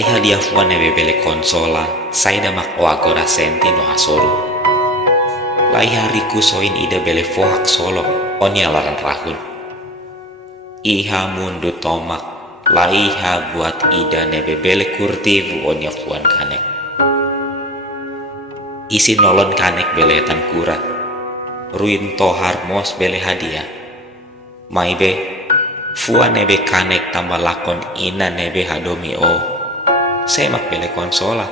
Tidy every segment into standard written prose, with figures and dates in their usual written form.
Laiha dia fuan nebe bele konsola, saida mak o agora senti no hasoru. Laiha riku soin ida bele fohak solo, onya laran rahun. Iha mundu tomak, laiha buat ida nebe bele kurtivu onya fuan kanek. Isi nolon kanek bele tan kura, ruin tohar mos bele hadiah. Maibe, fuan nebe kanek tambah lakon ina nebe hadomi o. Semak bele konsola.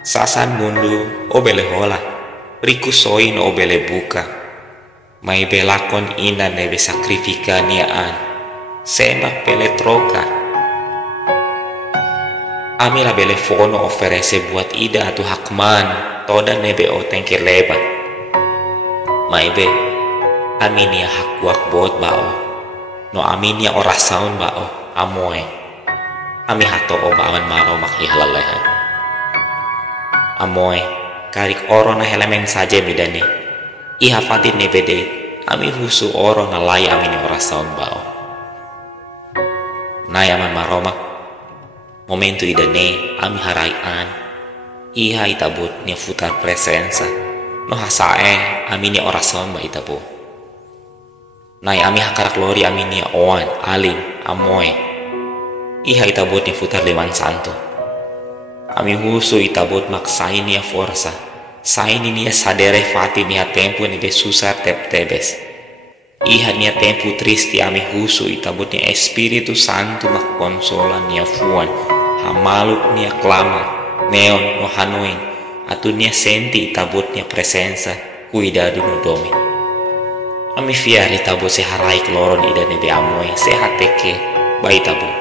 Sasan mundu o bele hola, riku soin o bele buka. Mai belakon ina nebe sakrifika niaan, semak bele troka. Amila bele fono oferese buat ida atu hakman, toda nebe o tengke leba. Mai be, aminia hakuak bot bao, no aminia ora saun bao, amoe. Ami hato o baaman maro maki halalehan. Amoy, karik oro na helemen saja midane. Iha fatin nebede, ami husu oro na lay amini ora saun bao. Na yaman maromak, momentu idane ami haraian. Iha itabut ni futar presensa, no hasae amini ora saun ba itabu. Na ami hakarak lori amini oan, alim, amoy. Iha itabut ni futar liman santo. Ami husu itabut maksain ya forsa. Sain ini ya sadere fati nia tempo ni besusar tebes. Iha nia tempo tristi ami husu itabut ni Espiritu Santo mak konsola nia fuan. Hamalut nia klama, neon no hanuin. Atu nia senti itabut nia presensa kuidadu no domi. Ami fiar itabut seharai kloron ida nebe amoy sehateke ba itabut.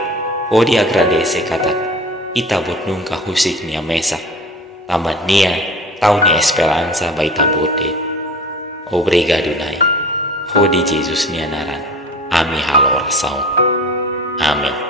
Odi agradece kata itabut nungka husik nia mesa taman nia tau nia esperanza ba itabut de. Obrigado nai. Odi Jesus nia naran. Ami halo rasau. Amin.